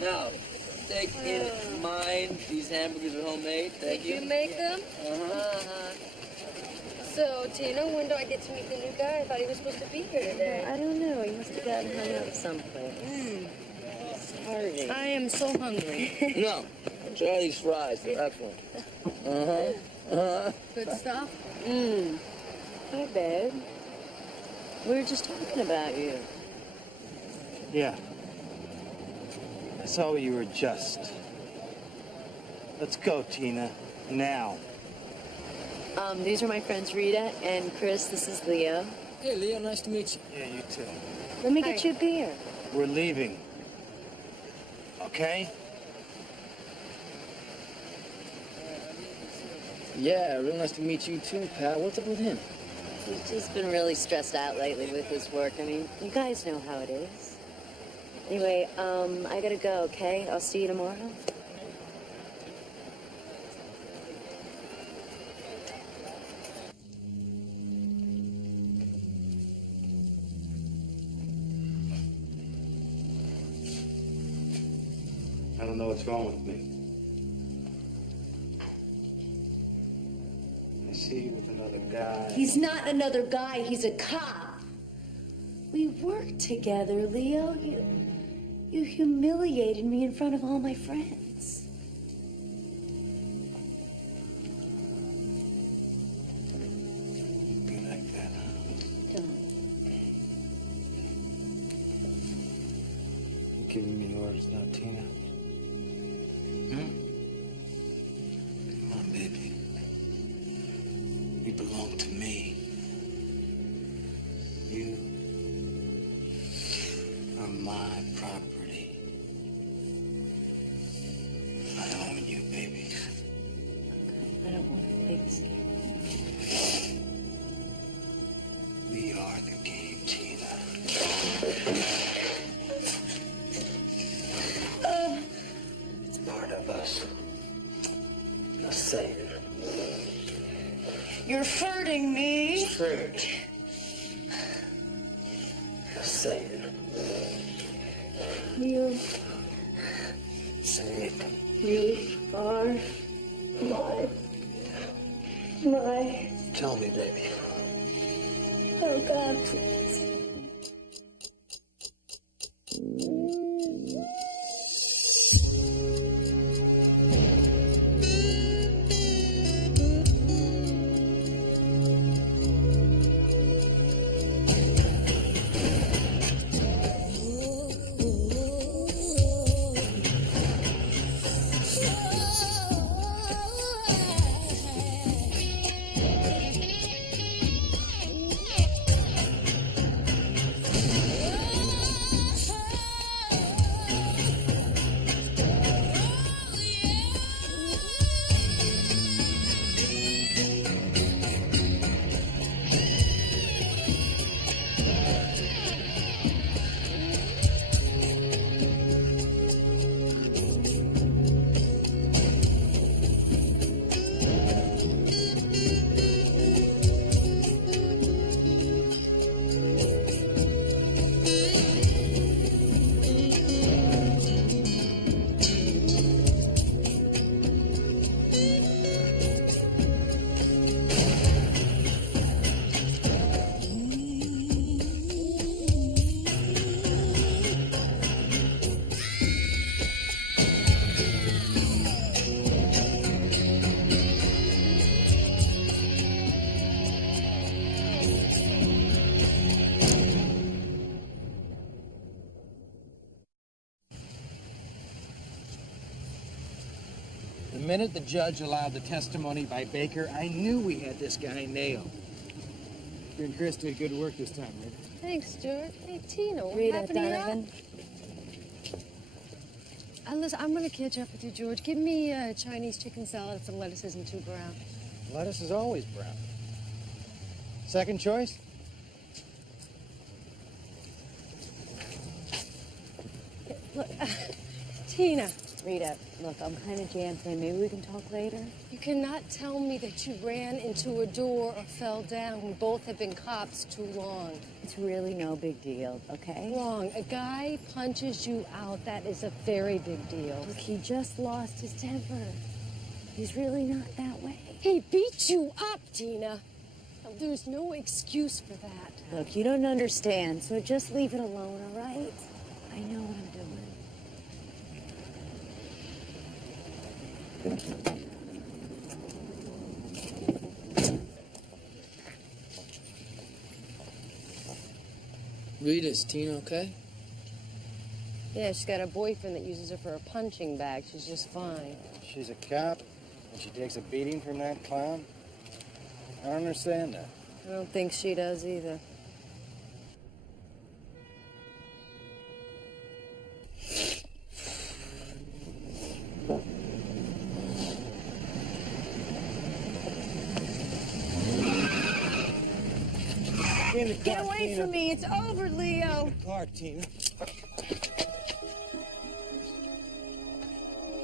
Now, take in mind these hamburgers are homemade. Thank you. Did you make them? Uh-huh. So, Tina, when do I get to meet the new guy? I thought he was supposed to be here today. I don't know. He must have gotten hung up someplace. Starving. I am so hungry. No, try these fries. They're excellent. Good stuff? Hi, babe. We were just talking about you. Yeah. I saw what you were just. Let's go, Tina. Now. These are my friends Rita and Chris. This is Leo. Hey, Leo, nice to meet you. Yeah, you too. Let me get you a beer. We're leaving. Okay? Yeah, real nice to meet you too, pal. What's up with him? He's just been really stressed out lately with his work. I mean, you guys know how it is. Anyway, I gotta go, okay? I'll see you tomorrow. I don't know what's wrong with me. I see you with another guy. He's not another guy. He's a cop. We work together, Leo. You humiliated me in front of all my friends. Be like that, huh? Don't. You giving me orders now, Tina? Come on, baby. You belong to me. You are my property. I own you, baby. I don't want to play this game. We are the game, Tina. It's part of us. Now say it. You're hurting me. Trick. Now say it. You Say it. are my. Tell me, baby. Oh God, please. The minute the judge allowed the testimony by Baker, I knew we had this guy nailed. You and Chris did good work this time, right? Thanks, George. Hey, Tina, what Rita, happened to you? Donovan. Listen, I'm going to catch up with you, George. Give me a Chinese chicken salad if the lettuce isn't too brown. Lettuce is always brown. Second choice? Look, Tina, Rita, look, I'm kind of jammed today. Maybe we can talk later? You cannot tell me that you ran into a door or fell down. We both have been cops too long. It's really no big deal, okay? Wrong. A guy punches you out. That is a very big deal. Look, he just lost his temper. He's really not that way. He beat you up, Tina. Now, there's no excuse for that. Look, you don't understand, so just leave it alone, all right? I know what I'm doing. Rita, is Tina okay? Yeah, she's got a boyfriend that uses her for a punching bag. She's just fine. She's a cop, and she takes a beating from that clown? I don't understand that. I don't think she does either. Get away from me. It's over, Leo. Car, Tina. Are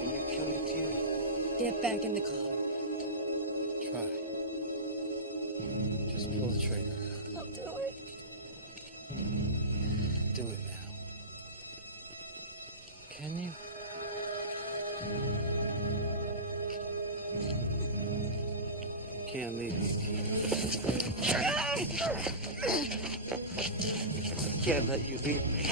you killing Tina? Get back in the car. Try. Just pull the trigger. I'll do it. Do it now. Can you? Can't leave me, Tina. Can't let you leave me.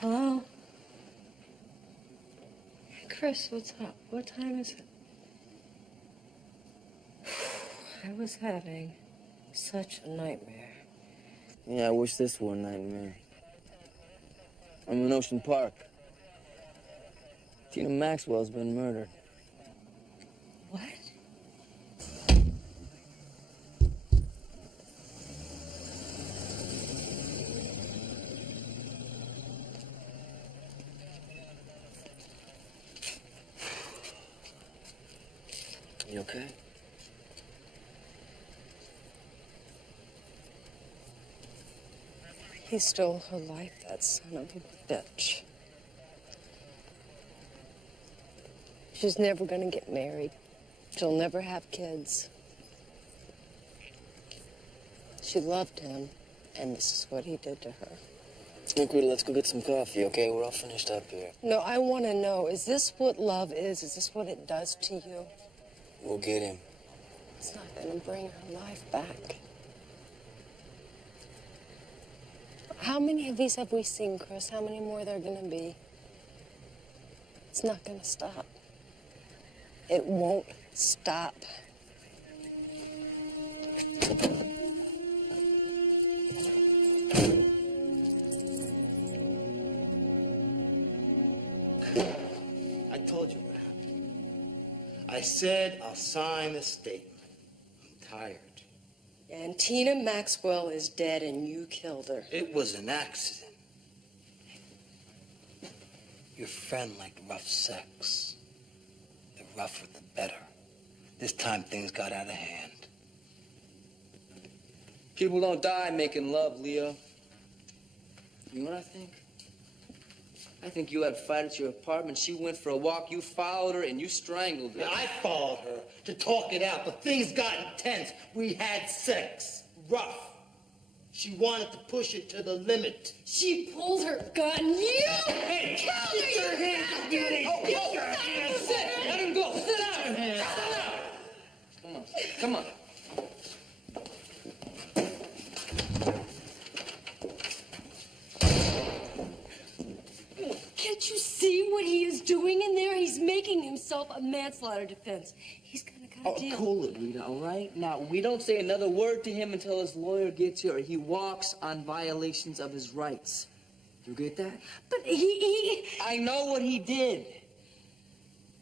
Hello? Chris, what's up? What time is it? I was having such a nightmare. Yeah, I wish this were a nightmare. I'm in Ocean Park. Tina Maxwell's been murdered. What? You okay? He stole her life, that son of a bitch. She's never gonna get married. She'll never have kids. She loved him, and this is what he did to her. Look, Rita, let's go get some coffee, okay? We're all finished up here. No, I want to know, is this what love is? Is this what it does to you? We'll get him. It's not gonna bring her life back. How many of these have we seen, Chris? How many more are there gonna be? It's not gonna stop. It won't stop. I told you what happened. I said I'll sign a statement. I'm tired. And Tina Maxwell is dead and you killed her. It was an accident. Your friend liked rough sex. The rougher, the better. This time things got out of hand. People don't die making love, Leo. You know what I think? I think you had a fight at your apartment. She went for a walk. You followed her and you strangled her. Yeah, I followed her to talk it out, but things got intense. We had sex. Rough. She wanted to push it to the limit. She pulled her gun. You Hey, killed her, get your you hands off me! bastard! Get your hands off me! making himself a manslaughter defense. He's gonna cut a deal. Cool it, Rita, all right? Now, we don't say another word to him until his lawyer gets here. He walks on violations of his rights. You get that? But he... I know what he did.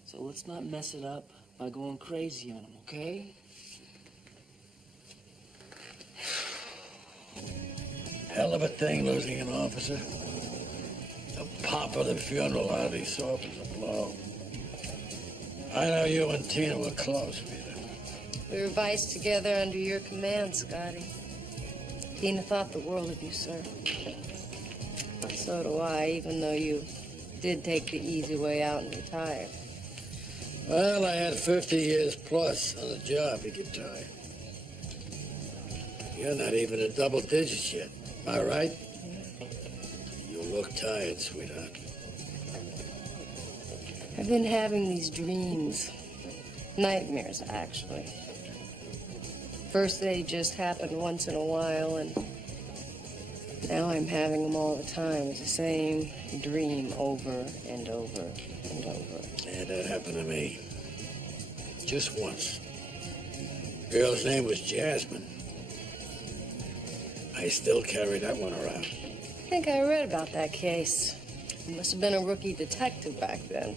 So let's not mess it up by going crazy on him, okay? Hell of a thing losing an officer. The pop of the funeral out he saw was a blow. I know you and Tina were close, Rita. We were vice together under your command, Scotty. Tina thought the world of you, sir. So do I, even though you did take the easy way out and retire. Well, I had 50 years plus on the job to get tired. You're not even a double digits yet, am I right? You look tired, sweetheart. I've been having these dreams. Nightmares, actually. First, they just happened once in a while, and now I'm having them all the time. It's the same dream over and over and over. Yeah, that happened to me. Just once. Girl's name was Jasmine. I still carry that one around. I think I read about that case. You must have been a rookie detective back then.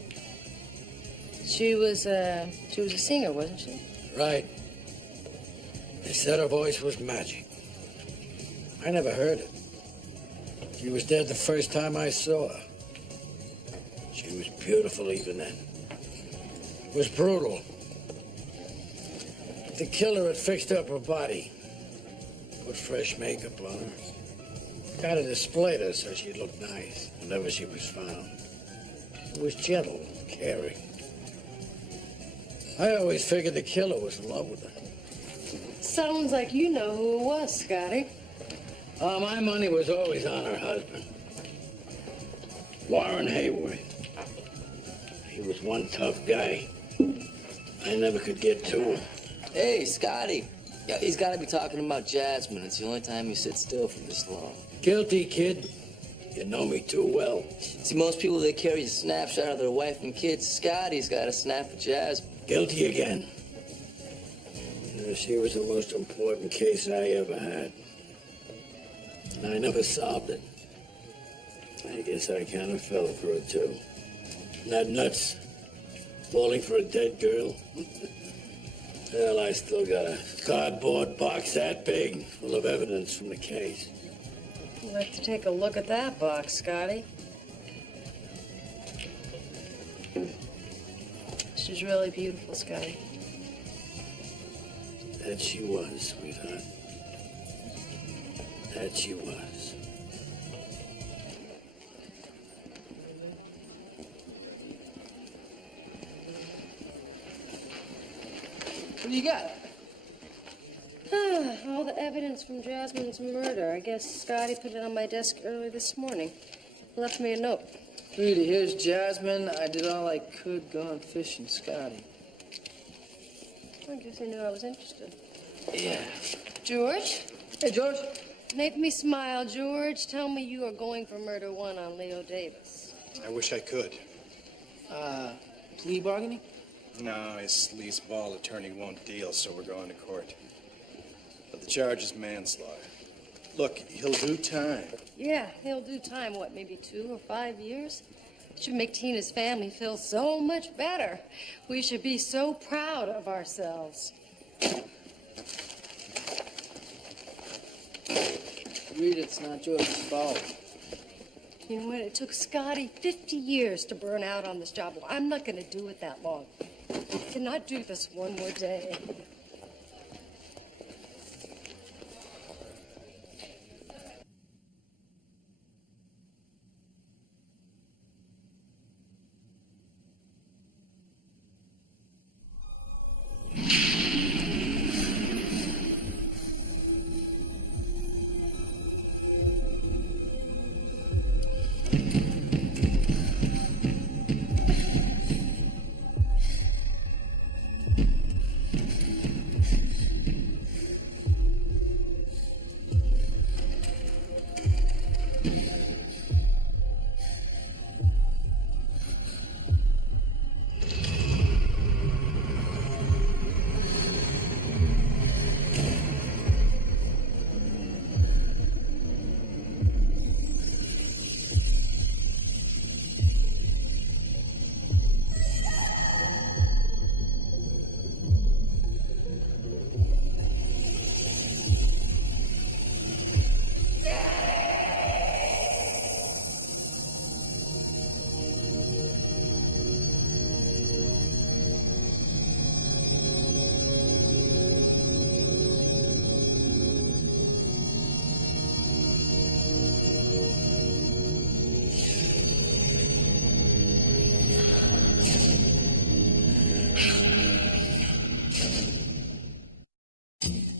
She was a singer, wasn't she? Right. They said her voice was magic. I never heard it. She was dead the first time I saw her. She was beautiful even then. It was brutal. The killer had fixed up her body, put fresh makeup on her, kind of displayed her so she'd look nice whenever she was found. It was gentle, caring. I always figured the killer was in love with her. Sounds like you know who it was, Scotty. My money was always on her husband, Warren Hayward. He was one tough guy. I never could get to him. Hey, Scotty. Yeah, he's got to be talking about Jasmine. It's the only time you sit still for this long. Guilty, kid. You know me too well. See, most people, they carry a snapshot of their wife and kids. Scotty's got a snap of Jasmine. Guilty again. She was the most important case I ever had. And I never solved it. I guess I kind of fell for it, too. Not nuts. Falling for a dead girl. Well, I still got a cardboard box that big full of evidence from the case. I'd like to take a look at that box, Scotty. She's really beautiful, Scotty. That she was, sweetheart. That she was. What do you got? All the evidence from Jasmine's murder. I guess Scotty put it on my desk early this morning. He left me a note. Rita, here's Jasmine. I did all I could going fishing, Scotty. I guess he knew I was interested. Yeah. George? Hey, George. Make me smile, George. Tell me you are going for murder one on Leo Davis. I wish I could. Plea bargaining? No, his lease ball attorney won't deal, so we're going to court. But the charge is manslaughter. Look, he'll do time. Yeah, he'll do time, what, maybe 2 or 5 years? It should make Tina's family feel so much better. We should be so proud of ourselves. Rita, it's not George's fault. You know what? It took Scotty 50 years to burn out on this job. Well, I'm not going to do it that long. I cannot do this one more day.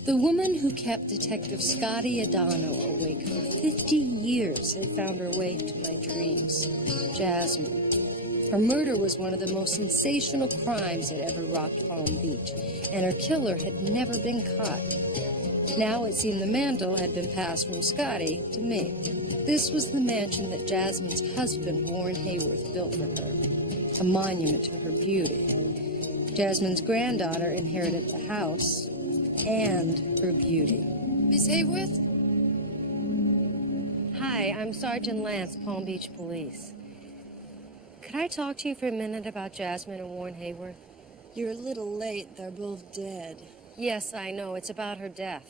The woman who kept Detective Scotty Adano awake for 50 years had found her way into my dreams. Jasmine. Her murder was one of the most sensational crimes that ever rocked Palm Beach, and her killer had never been caught. Now it seemed the mantle had been passed from Scotty to me. This was the mansion that Jasmine's husband, Warren Hayworth, built for her, a monument to her beauty. Jasmine's granddaughter inherited the house and her beauty. Miss Hayworth? Hi, I'm Sergeant Lance, Palm Beach Police. Could I talk to you for a minute about Jasmine and Warren Hayworth? You're a little late. They're both dead. Yes, I know. It's about her death.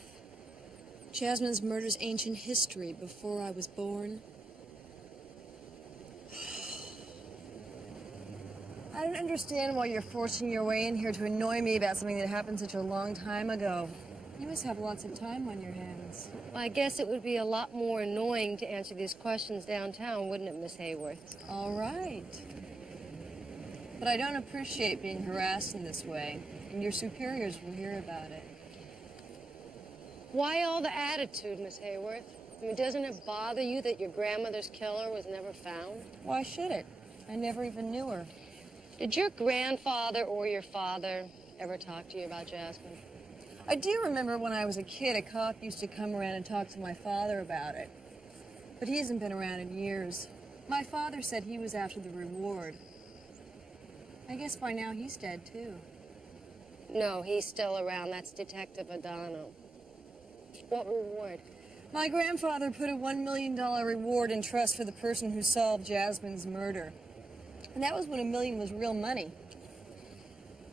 Jasmine's murder's ancient history before I was born. I don't understand why you're forcing your way in here to annoy me about something that happened such a long time ago. You must have lots of time on your hands. Well, I guess it would be a lot more annoying to answer these questions downtown, wouldn't it, Miss Hayworth? All right. But I don't appreciate being harassed in this way, and your superiors will hear about it. Why all the attitude, Miss Hayworth? I mean, doesn't it bother you that your grandmother's killer was never found? Why should it? I never even knew her. Did your grandfather or your father ever talk to you about Jasmine? I do remember when I was a kid, a cop used to come around and talk to my father about it. But he hasn't been around in years. My father said he was after the reward. I guess by now he's dead, too. No, he's still around. That's Detective Adano. What reward? My grandfather put a $1 million reward in trust for the person who solved Jasmine's murder. And that was when $1 million was real money.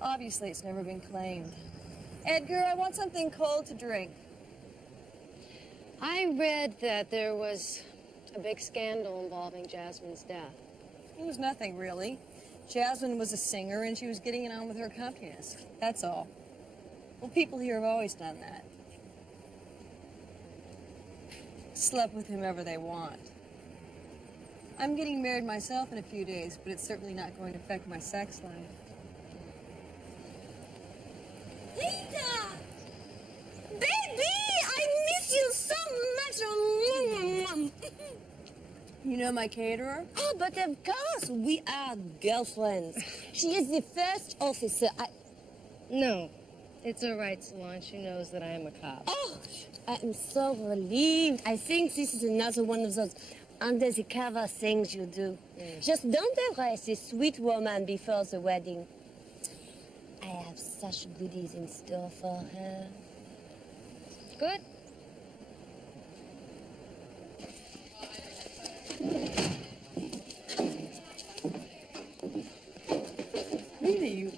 Obviously, it's never been claimed. Edgar, I want something cold to drink. I read that there was a big scandal involving Jasmine's death. It was nothing, really. Jasmine was a singer, and she was getting it on with her accompanist. That's all. Well, people here have always done that. Slept with whomever they want. I'm getting married myself in a few days, but it's certainly not going to affect my sex life. Peter! Baby! I miss you so much! You know my caterer? Oh, but of course, we are girlfriends. She is the first officer. No, it's all right, Solange. She knows that I am a cop. Oh, I am so relieved. I think this is another one of those under the cover things you do. Just don't arrest this sweet woman before the wedding. I have such goodies in store for her. Good. Rita, you...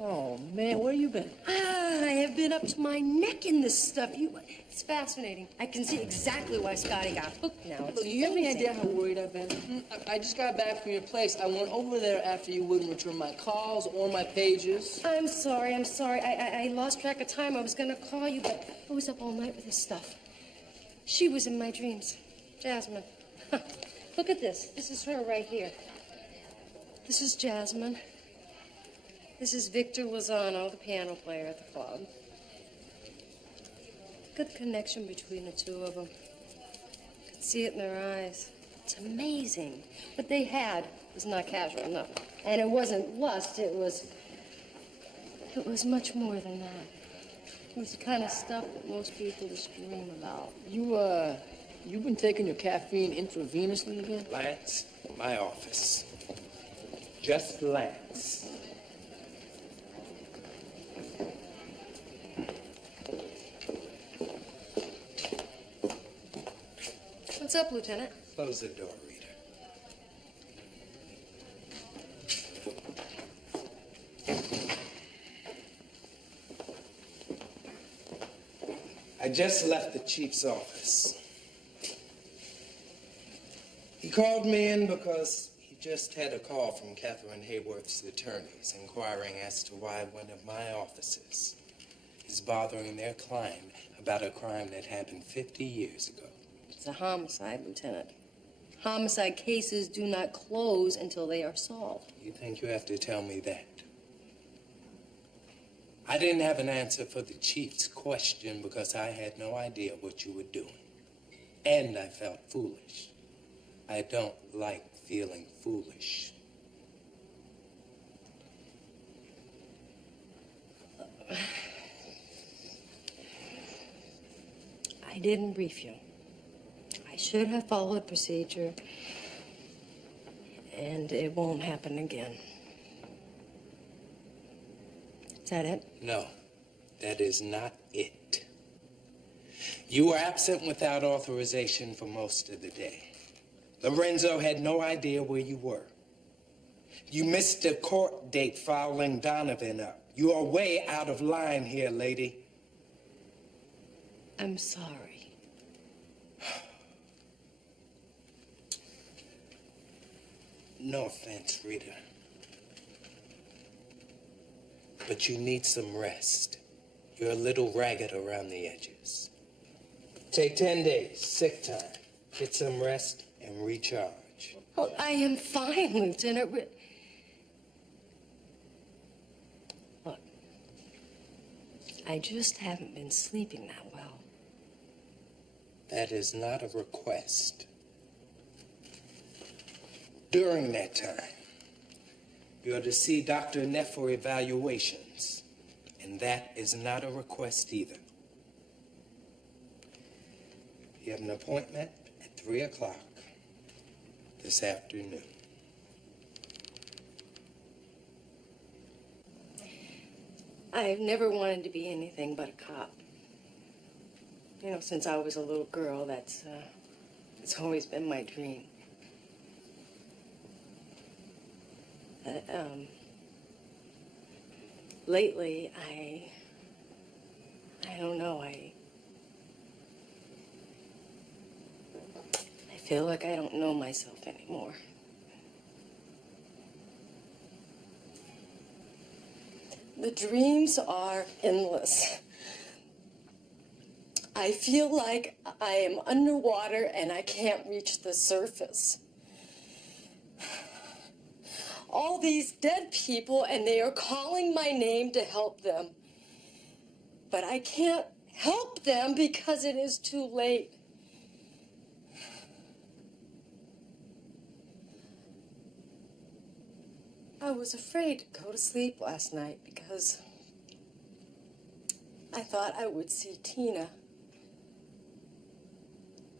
Oh, man, where you been? I have been up to my neck in this stuff. It's fascinating. I can see exactly why Scotty got hooked now. Look, you have any idea how worried I've been? I just got back from your place. I went over there after you wouldn't return my calls or my pages. I'm sorry. I lost track of time. I was going to call you, but I was up all night with this stuff. She was in my dreams. Jasmine. Look at this. This is her right here. This is Jasmine. This is Victor Lozano, the piano player at the club. Good connection between the two of them. Could see it in their eyes. It's amazing. What they had was not casual, no. And it wasn't lust, it was much more than that. It was the kind of stuff that most people just dream about. You've been taking your caffeine intravenously again? Lance, my office. Just Lance. What's up, Lieutenant? Close the door, Rita. I just left the chief's office. He called me in because he just had a call from Catherine Hayworth's attorneys inquiring as to why one of my officers is bothering their client about a crime that happened 50 years ago. It's a homicide, Lieutenant. Homicide cases do not close until they are solved. You think you have to tell me that? I didn't have an answer for the chief's question because I had no idea what you were doing. And I felt foolish. I don't like feeling foolish. I didn't brief you. I should have followed procedure, and it won't happen again. Is that it? No, that is not it. You were absent without authorization for most of the day. Lorenzo had no idea where you were. You missed a court date following Donovan up. You are way out of line here, lady. I'm sorry. No offense, Rita. But you need some rest. You're a little ragged around the edges. Take 10 days, sick time. Get some rest and recharge. Oh, I am fine, Lieutenant. Look, I just haven't been sleeping that well. That is not a request. During that time, you are to see Dr. Neff for evaluations. And that is not a request either. You have an appointment at 3 o'clock this afternoon. I've never wanted to be anything but a cop. You know, since I was a little girl, it's always been my dream. Lately, I don't know, I feel like I don't know myself anymore. The dreams are endless. I feel like I am underwater and I can't reach the surface. All these dead people, and they are calling my name to help them. But I can't help them because it is too late. I was afraid to go to sleep last night because I thought I would see Tina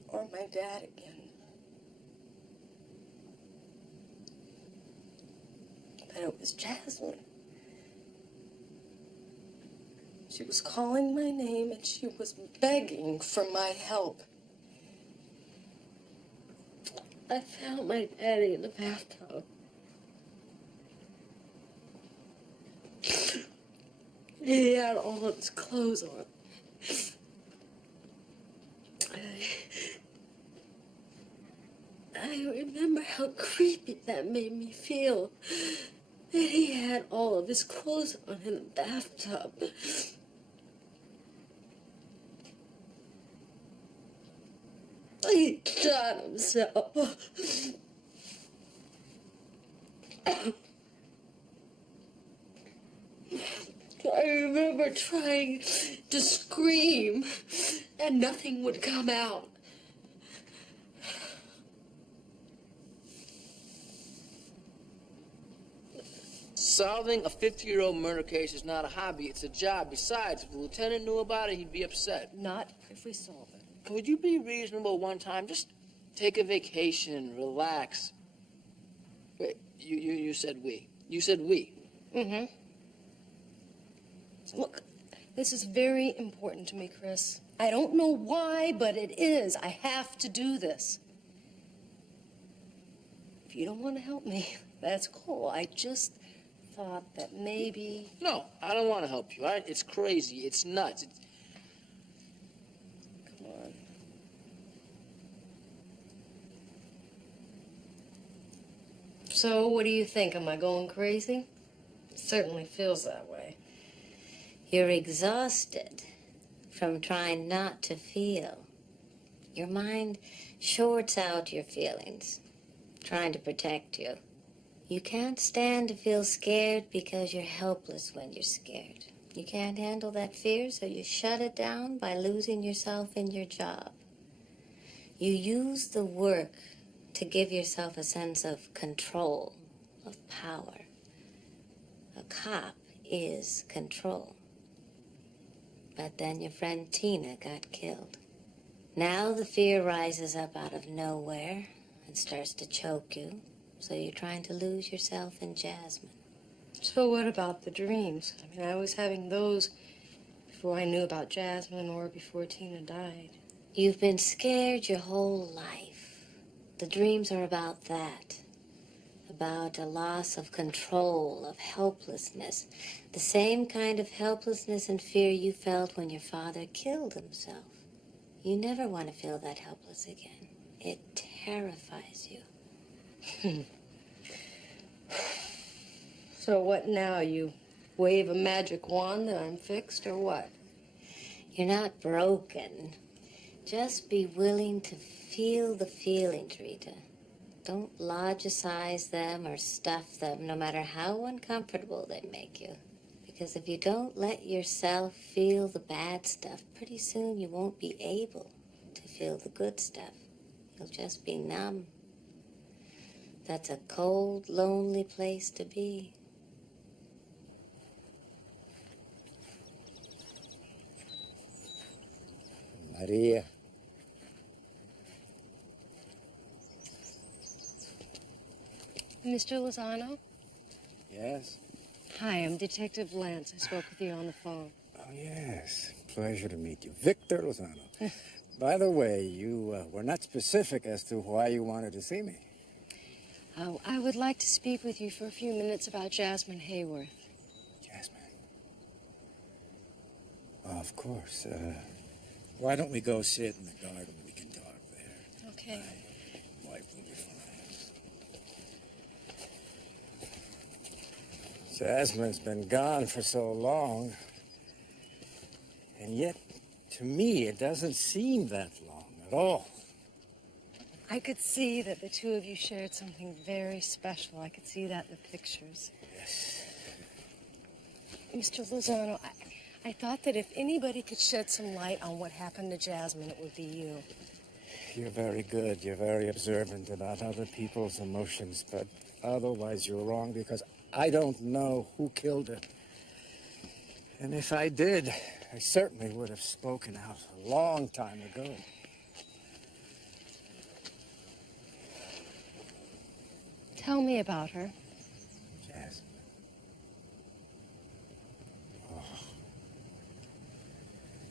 or my dad again. But it was Jasmine. She was calling my name and she was begging for my help. I found my daddy in the bathtub. He had all of his clothes on. I remember how creepy that made me feel. That he had all of his clothes on in the bathtub. He shot himself. I remember trying to scream, and nothing would come out. Solving a 50-year-old murder case is not a hobby, it's a job. Besides, if the lieutenant knew about it, he'd be upset. Not if we solve it. Could you be reasonable one time? Just take a vacation, relax. Wait, you said we. You said we. Mm-hmm. Look, this is very important to me, Chris. I don't know why, but it is. I have to do this. If you don't want to help me, that's cool. I just thought that maybe... No, I don't want to help you, all right? It's crazy. It's nuts. Come on. So, what do you think? Am I going crazy? It certainly feels that way. You're exhausted from trying not to feel. Your mind shorts out your feelings, trying to protect you. You can't stand to feel scared because you're helpless when you're scared. You can't handle that fear, so you shut it down by losing yourself in your job. You use the work to give yourself a sense of control, of power. A cop is control. But then your friend Tina got killed. Now the fear rises up out of nowhere and starts to choke you, so you're trying to lose yourself in Jasmine. So what about the dreams? I mean, I was having those before I knew about Jasmine or before Tina died. You've been scared your whole life. The dreams are about that. About a loss of control, of helplessness. The same kind of helplessness and fear you felt when your father killed himself. You never want to feel that helpless again. It terrifies you. So what now? You wave a magic wand and I'm fixed, or what? You're not broken. Just be willing to feel the feelings, Rita. Don't logicize them or stuff them, no matter how uncomfortable they make you. Because if you don't let yourself feel the bad stuff, pretty soon you won't be able to feel the good stuff. You'll just be numb. That's a cold, lonely place to be. Maria. Mr. Lozano? Yes? Hi, I'm Detective Lance. I spoke with you on the phone. Oh, yes. Pleasure to meet you. Victor Lozano. By the way, you were not specific as to why you wanted to see me. I would like to speak with you for a few minutes about Jasmine Hayworth. Jasmine? Oh, of course. Why don't we go sit in the garden? We can talk there. Okay. My wife will be fine. Jasmine's been gone for so long. And yet, to me, it doesn't seem that long at all. I could see that the two of you shared something very special. I could see that in the pictures. Yes. Mr. Lozano, I thought that if anybody could shed some light on what happened to Jasmine, it would be you. You're very good. You're very observant about other people's emotions, but otherwise you're wrong because I don't know who killed her. And if I did, I certainly would have spoken out a long time ago. Tell me about her. Jasmine. Oh.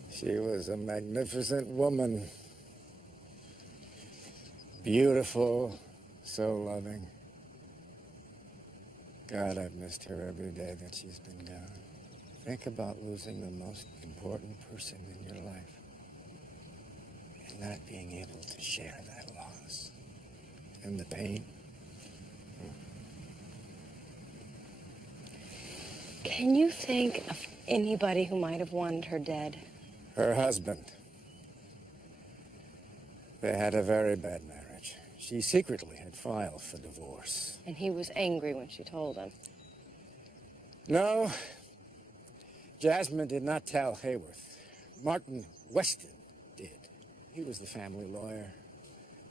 She was a magnificent woman. Beautiful, so loving. God, I've missed her every day that she's been gone. Think about losing the most important person in your life and not being able to share that loss and the pain. Can you think of anybody who might have wanted her dead? Her husband. They had a very bad marriage. She secretly had filed for divorce. And he was angry when she told him. No, Jasmine did not tell Hayworth. Martin Weston did. He was the family lawyer,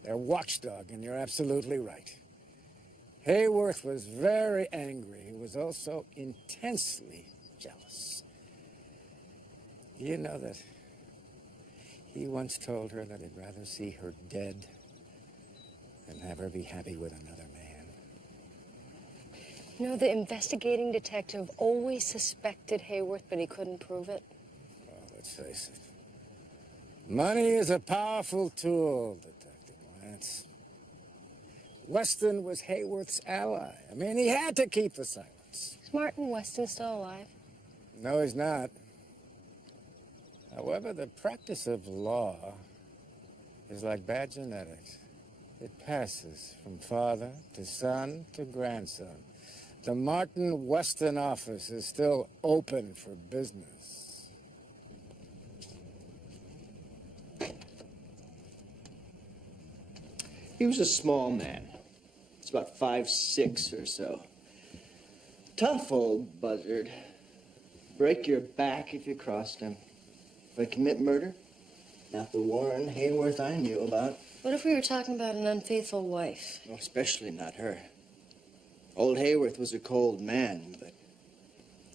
their watchdog, and you're absolutely right. Hayworth was very angry. He was also intensely jealous. You know that he once told her that he'd rather see her dead than have her be happy with another man. You know, the investigating detective always suspected Hayworth, but he couldn't prove it. Well, let's face it. Money is a powerful tool, Detective Lance. Weston was Hayworth's ally. I mean, he had to keep the silence. Is Martin Weston still alive? No, he's not. However, the practice of law is like bad genetics. It passes from father to son to grandson. The Martin Weston office is still open for business. He was a small man. It's about 5'6" or so. Tough old buzzard. Break your back if you crossed him. But commit murder? Not the Warren Hayworth I knew about. What if we were talking about an unfaithful wife? Oh, especially not her. Old Hayworth was a cold man, but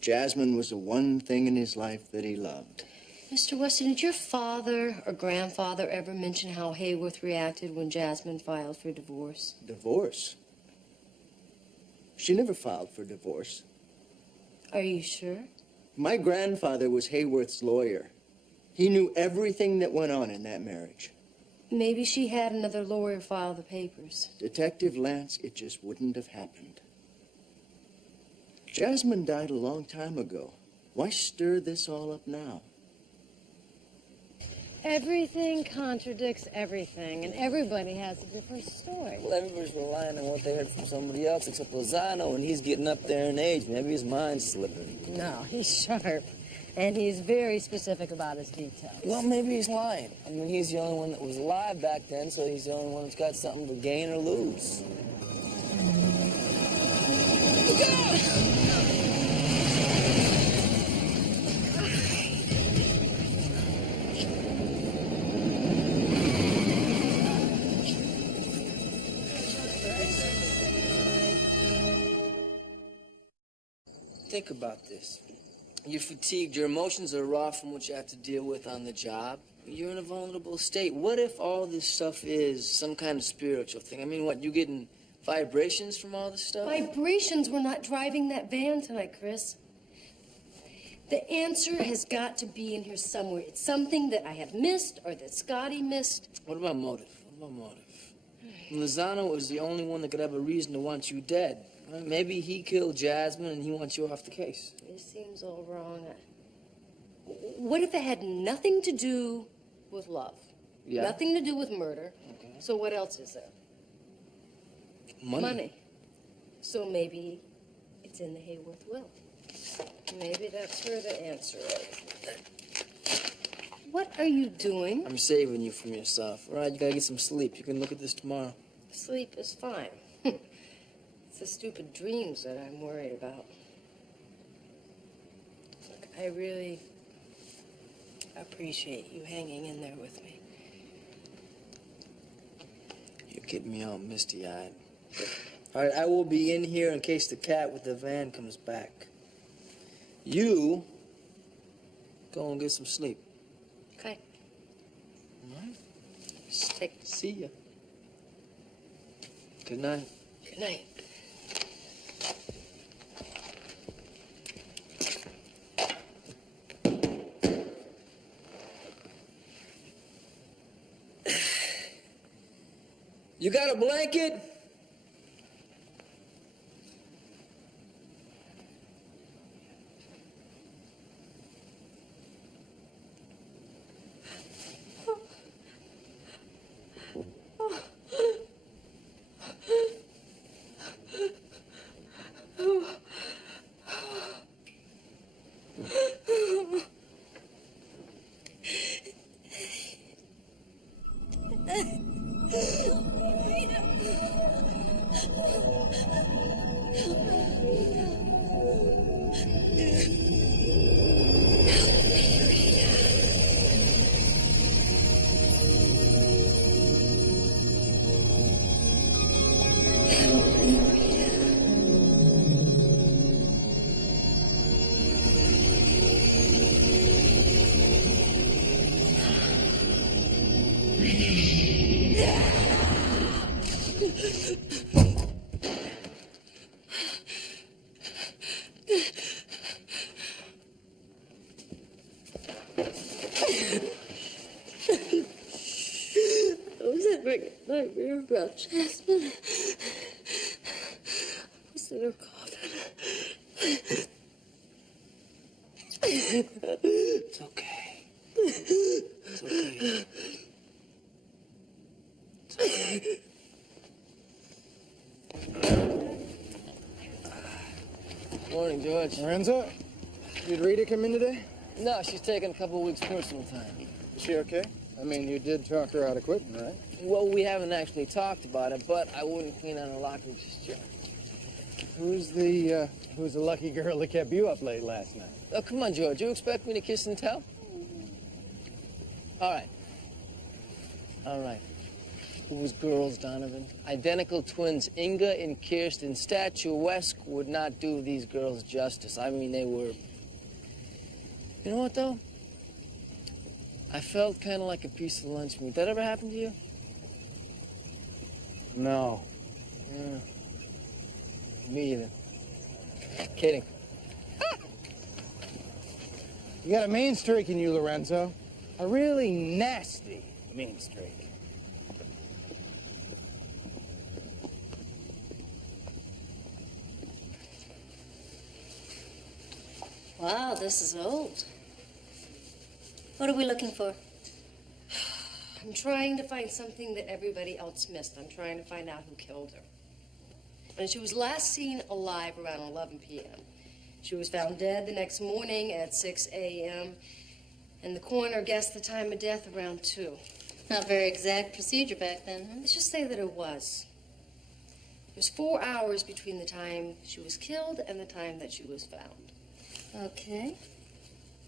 Jasmine was the one thing in his life that he loved. Mr. Weston, did your father or grandfather ever mention how Hayworth reacted when Jasmine filed for divorce? Divorce? She never filed for divorce. Are you sure? My grandfather was Hayworth's lawyer. He knew everything that went on in that marriage. Maybe she had another lawyer file the papers. Detective Lance, it just wouldn't have happened. Jasmine died a long time ago. Why stir this all up now? Everything contradicts everything, and everybody has a different story. Well, everybody's relying on what they heard from somebody else except Lozano, and he's getting up there in age. Maybe his mind's slipping. No, he's sharp, and he's very specific about his details. Well, maybe he's lying. I mean, he's the only one that was alive back then, so he's the only one that's got something to gain or lose. Look out! Think about this. You're fatigued, your emotions are raw from what you have to deal with on the job. You're in a vulnerable state. What if all this stuff is some kind of spiritual thing? I mean, what, you getting vibrations from all this stuff? Vibrations were not driving that van tonight, Chris. The answer has got to be in here somewhere. It's something that I have missed or that Scotty missed. What about motive? What about motive? Lozano was the only one that could have a reason to want you dead. Well, maybe he killed Jasmine and he wants you off the case. This seems all wrong. What if it had nothing to do with love? Yeah. Nothing to do with murder. Okay. So what else is there? Money. So maybe it's in the Hayworth will. Maybe that's where the answer is. What are you doing? I'm saving you from yourself. All right, you gotta get some sleep. You can look at this tomorrow. Sleep is fine. It's the stupid dreams that I'm worried about. Look, I really appreciate you hanging in there with me. You're getting me all misty-eyed. All right, I will be in here in case the cat with the van comes back. You go and get some sleep. Okay. All right? See ya. Good night. Good night. You got a blanket? Nightmare about Jasmine. I was in her coffin. It's okay. It's okay. It's okay. Morning, George. Lorenzo, did Rita come in today? No, she's taking a couple of weeks personal time. Is she okay? I mean, you did talk her out of quitting, right? Well, we haven't actually talked about it, but I wouldn't clean out her locker just yet. Who's the lucky girl that kept you up late last night? Oh, come on, George. You expect me to kiss and tell? All right. All right. Who was girls, Donovan? Identical twins, Inga and Kirsten. Statuesque would not do these girls justice. I mean, they were... You know what, though? I felt kind of like a piece of lunch meat. That ever happened to you? No. Yeah. Me either. Kidding. You got a mean streak in you, Lorenzo. A really nasty mean streak. Wow, this is old. What are we looking for? I'm trying to find something that everybody else missed. I'm trying to find out who killed her. And she was last seen alive around 11 p.m. She was found dead the next morning at 6 a.m. And the coroner guessed the time of death around 2. Not very exact procedure back then, huh? Let's just say that it was. It was 4 hours between the time she was killed and the time that she was found. Okay.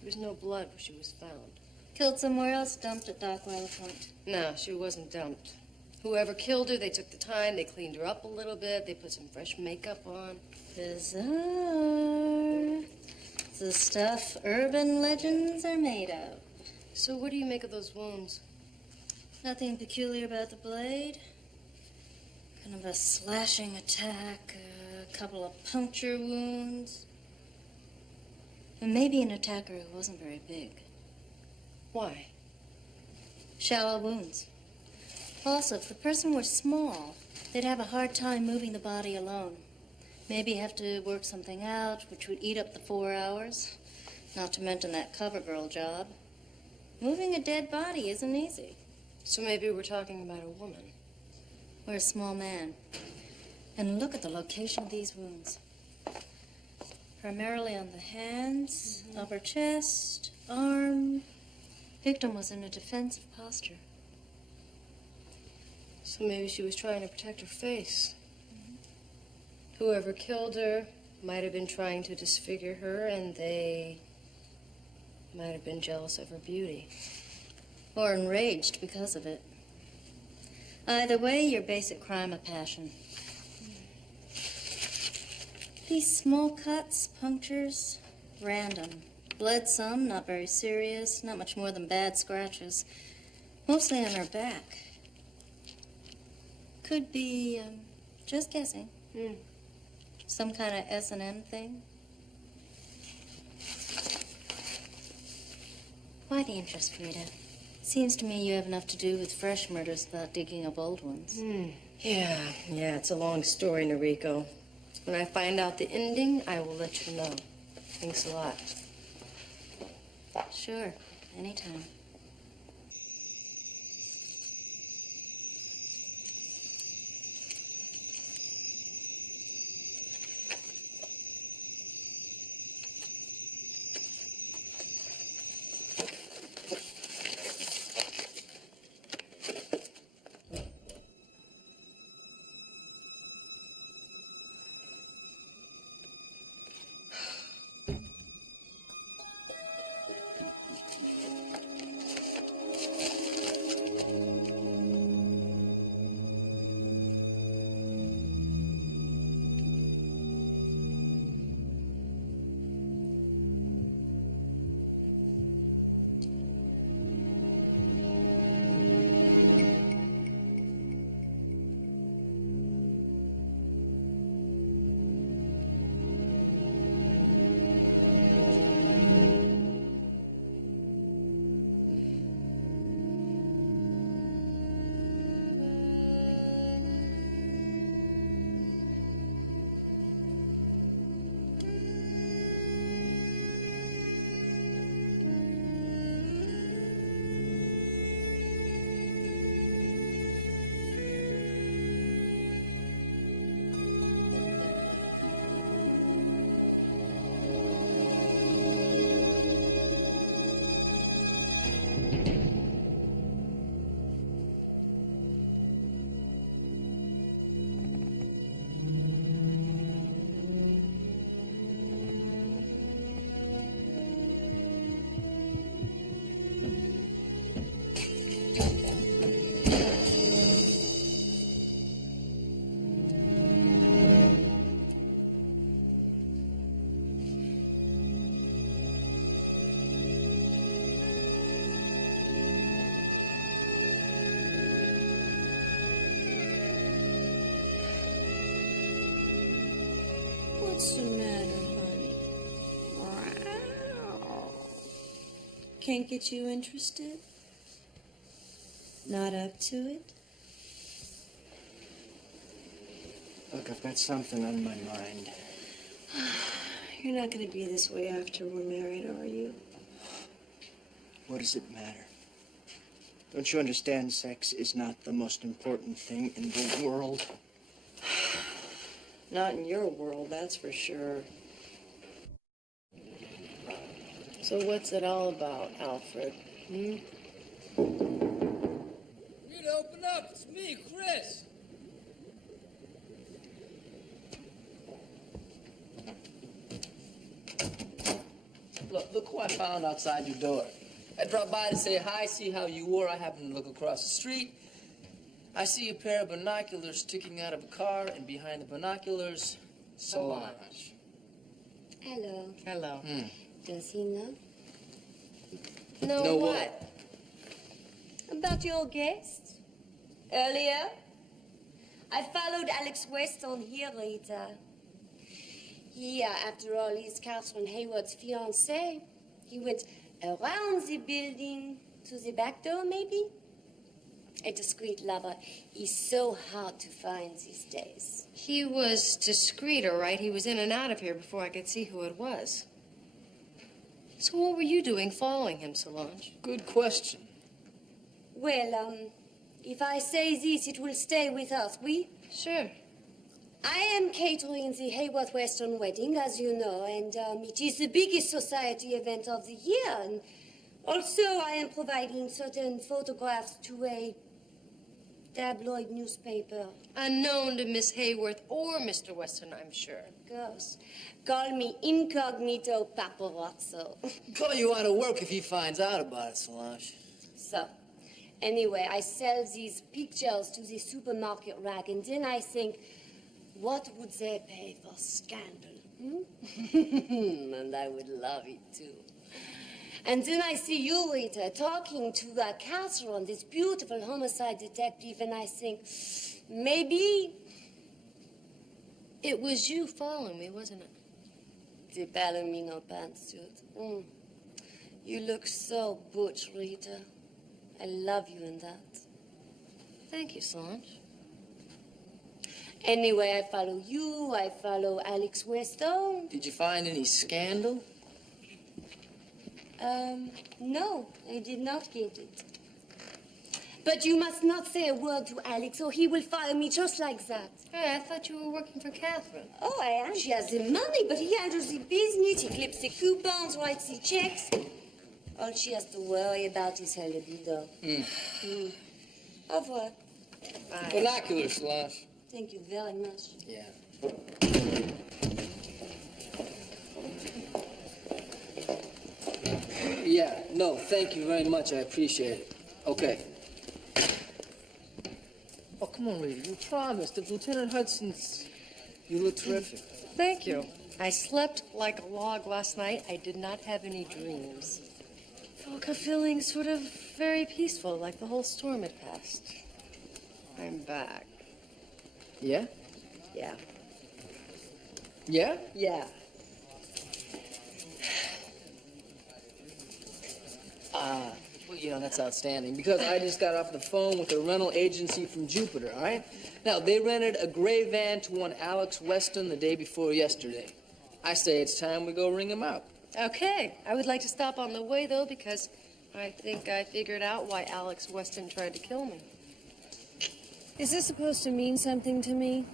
There was no blood where she was found. Killed somewhere else, dumped at Dockweiler Point. No, she wasn't dumped. Whoever killed her, they took the time, they cleaned her up a little bit, they put some fresh makeup on. Bizarre. It's the stuff urban legends are made of. So what do you make of those wounds? Nothing peculiar about the blade. Kind of a slashing attack, a couple of puncture wounds. And maybe an attacker who wasn't very big. Why? Shallow wounds. Also, if the person were small, they'd have a hard time moving the body alone. Maybe have to work something out, which would eat up the 4 hours. Not to mention that cover girl job. Moving a dead body isn't easy. So maybe we're talking about a woman. Or a small man. And look at the location of these wounds. Primarily on the hands, upper chest, arm. Victim was in a defensive posture. So maybe she was trying to protect her face. Whoever killed her might have been trying to disfigure her, and they might have been jealous of her beauty. Or enraged because of it. Either way, your basic crime of passion. These small cuts, punctures, random. Bled some, not very serious, not much more than bad scratches. Mostly on her back. Could be, just guessing. Some kind of S&M thing. Why the interest, Frida? Seems to me you have enough to do with fresh murders without digging up old ones. Yeah, it's a long story, Noriko. When I find out the ending, I will let you know. Thanks a lot. Sure, anytime. What's the matter, honey? Can't get you interested? Not up to it? Look, I've got something on my mind. You're not going to be this way after we're married, are you? What does it matter? Don't you understand sex is not the most important thing in the world? Not in your world, that's for sure. So what's it all about, Alfred? You need to open up. It's me, Chris. Look who I found outside your door. I dropped by to say hi, see how you were. I happened to look across the street. I see a pair of binoculars sticking out of a car, and behind the binoculars, Solange. Hello. Hello. Does he know? No, what? About your guest? Earlier? I followed Alex West on here, Rita. He, after all, is Catherine Hayward's fiancé. He went around the building to the back door, maybe? A discreet lover is so hard to find these days. He was discreet, all right. He was in and out of here before I could see who it was. So what were you doing following him, Solange? Good question. Well, if I say this, it will stay with us, oui? Sure. I am catering the Hayward Western wedding, as you know, and it is the biggest society event of the year. And also, I am providing certain photographs to a tabloid newspaper. Unknown to Miss Hayworth or Mr. Weston, I'm sure. Of course. Call me incognito paparazzo. Call you out of work if he finds out about it, Solange. So, anyway, I sell these pictures to the supermarket rack, and then I think, what would they pay for scandal? And I would love it, too. And then I see you, Rita, talking to Catherine, this beautiful homicide detective, and I think, maybe... It was you following me, wasn't it? The Palomino pantsuit. You look so butch, Rita. I love you in that. Thank you, Solange. Anyway, I follow you, I follow Alex Weston. Did you find any scandal? No, I did not get it. But you must not say a word to Alex, or he will fire me just like that. Hey, I thought you were working for Catherine. Oh, I am. She has the money, but he handles the business. He clips the coupons, writes the checks. All she has to worry about is her libido. Au revoir. Bye. Binoculars, Solange. Thank you very much. Yeah. Yeah, no, thank you very much. I appreciate it. Okay. Oh, come on, Rita. You promised. If Lieutenant Hudson's... You look terrific. Thank you. I slept like a log last night. I did not have any dreams. Woke up feeling sort of very peaceful, like the whole storm had passed. I'm back. Yeah? Yeah. Yeah? Yeah. Well, you know, that's outstanding, because I just got off the phone with a rental agency from Jupiter, all right? Now, they rented a gray van to one Alex Weston the day before yesterday. I say it's time we go ring him out. Okay. I would like to stop on the way, though, because I think I figured out why Alex Weston tried to kill me. Is this supposed to mean something to me?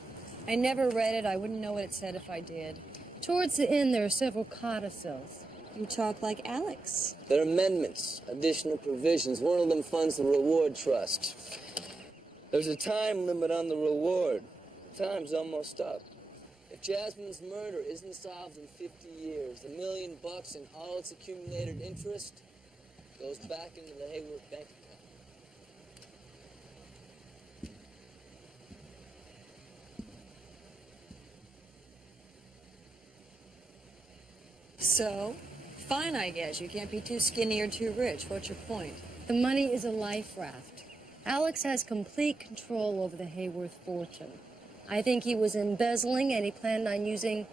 I never read it. I wouldn't know what it said if I did. Towards the end, there are several codicils. You talk like Alex. They're amendments, additional provisions. One of them funds the reward trust. There's a time limit on the reward. Time's almost up. If Jasmine's murder isn't solved in 50 years, $1 million and all its accumulated interest goes back into the Hayward bank account. So, fine, I guess. You can't be too skinny or too rich. What's your point? The money is a life raft. Alex has complete control over the Hayworth fortune. I think he was embezzling, and he planned on using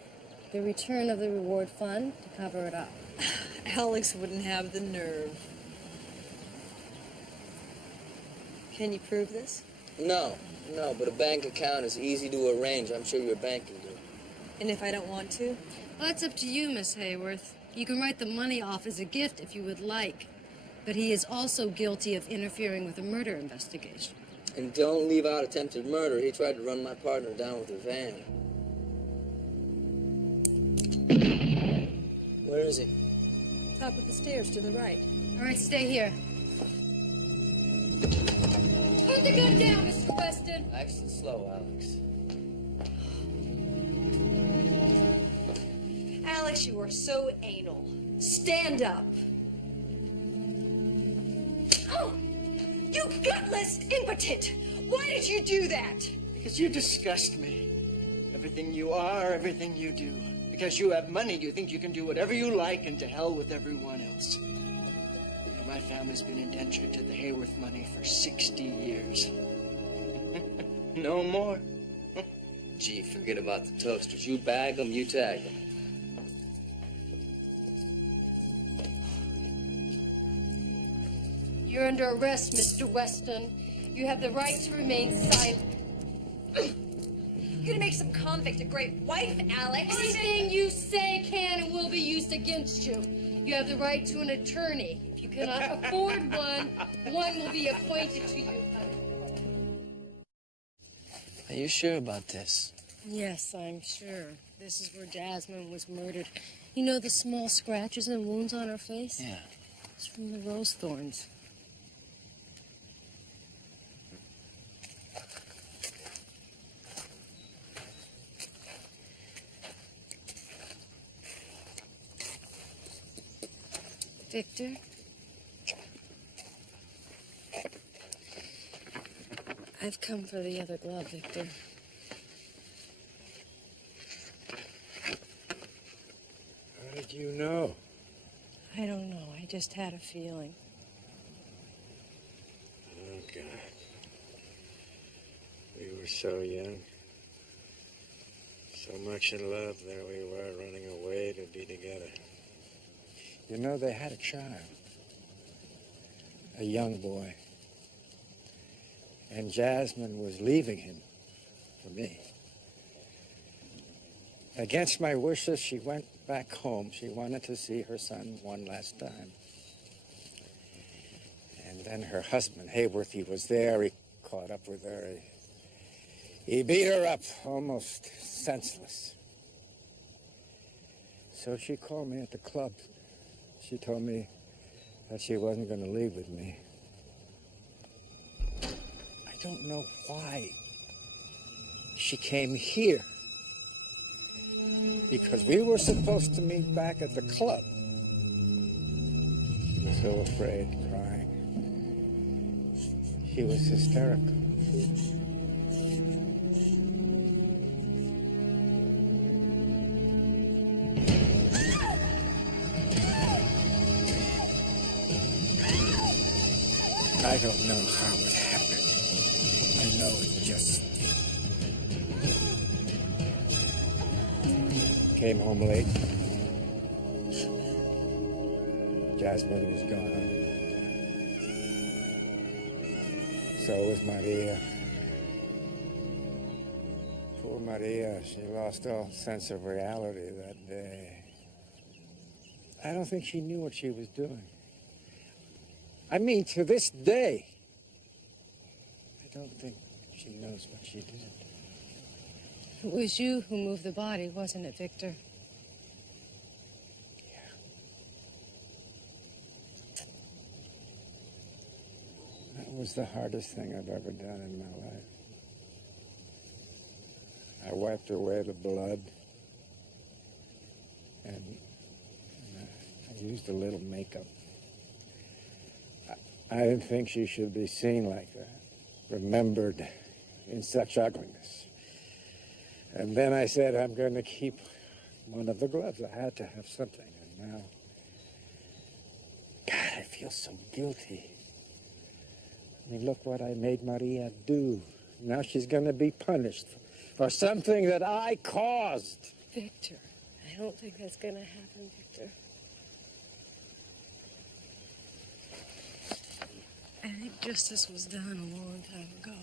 the return of the reward fund to cover it up. Alex wouldn't have the nerve. Can you prove this? No, but a bank account is easy to arrange. I'm sure your bank can do it. And if I don't want to? Well, that's up to you, Miss Hayworth. You can write the money off as a gift if you would like. But he is also guilty of interfering with a murder investigation. And don't leave out attempted murder. He tried to run my partner down with a van. Where is he? Top of the stairs to the right. All right, stay here. Put the gun down, Mr. Weston. Nice and slow, Alex. Alex, you are so anal. Stand up. Oh! You gutless impotent! Why did you do that? Because you disgust me. Everything you are, everything you do. Because you have money, you think you can do whatever you like, and to hell with everyone else. You know, my family's been indentured to the Hayworth money for 60 years. No more. Gee, forget about the toasters. You bag them, you tag them. You're under arrest, Mr. Weston. You have the right to remain silent. You're gonna make some convict a great wife, Alex. Anything you say can and will be used against you. You have the right to an attorney. If you cannot afford one, one will be appointed to you. Are you sure about this? Yes, I'm sure. This is where Jasmine was murdered. You know the small scratches and wounds on her face? Yeah. It's from the rose thorns. Victor? I've come for the other glove, Victor. How did you know? I don't know. I just had a feeling. Oh, God. We were so young. So much in love. There we were, running away to be together. You know, they had a child. A young boy. And Jasmine was leaving him for me. Against my wishes, she went back home. She wanted to see her son one last time. And then her husband, Hayworth, he was there. He caught up with her. He beat her up, almost senseless. So she called me at the club. She told me that she wasn't going to leave with me. I don't know why she came here. Because we were supposed to meet back at the club. She was so afraid, crying. She was hysterical. I don't know how it happened. I know it just came home late. Jasmine was gone. So was Maria. Poor Maria, she lost all sense of reality that day. I don't think she knew what she was doing. I mean, to this day, I don't think she knows what she did. It was you who moved the body, wasn't it, Victor? Yeah. That was the hardest thing I've ever done in my life. I wiped away the blood, and I used a little makeup. I didn't think she should be seen like that, remembered in such ugliness. And then I said, I'm going to keep one of the gloves. I had to have something. And now, God, I feel so guilty. I mean, look what I made Maria do. Now she's going to be punished for something that I caused. Victor, don't think that's gonna happen, Victor. I think justice was done a long time ago.